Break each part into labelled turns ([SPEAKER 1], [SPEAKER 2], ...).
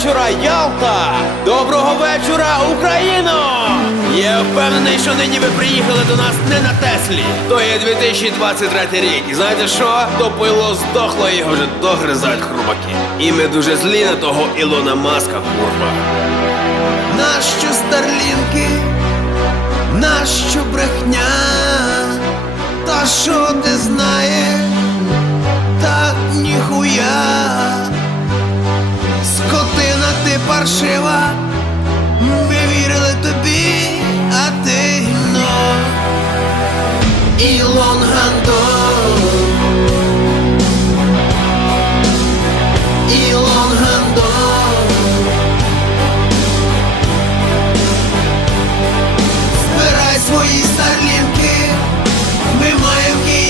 [SPEAKER 1] вечора, Ялта! Доброго вечора, Україно! Я впевнений, що нині ви приїхали до нас не на Теслі. То є 2023 рік. І знаєте що? То пило здохло, його вже догризають хрубаки. І ми дуже злі на того Ілона Маска, курва. Нащо старлінки? Нащо брехня? Та що ти паршива, ми вірили тобі, а ти гімно. Ілон Гандон. Ілон Гандон. Збирай свої старлінки, ми маємо Київстар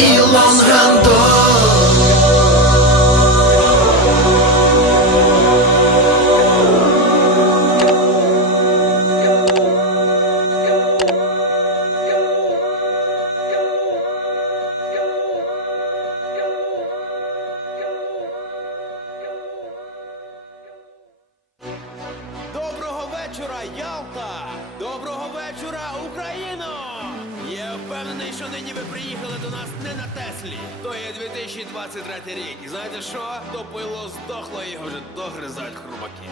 [SPEAKER 1] Ілон Гандон. Доброго вечора, Ялта! Доброго вечора, Україно! Я впевнений, що нині ви приїхали до нас на Теслі. То є 2023 рік. І знаєте що? То пило здохло, і його вже догризають хрубаки.